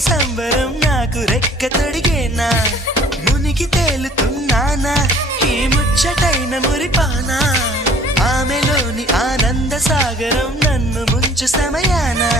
సంబరం నాకు రెక్క తొడిగేనా మునిగి తేలుతున్నానా ఈ ముచ్చటైన మురిపానా ఆమెలోని ఆనంద సాగరం నన్ను ముంచు సమయానా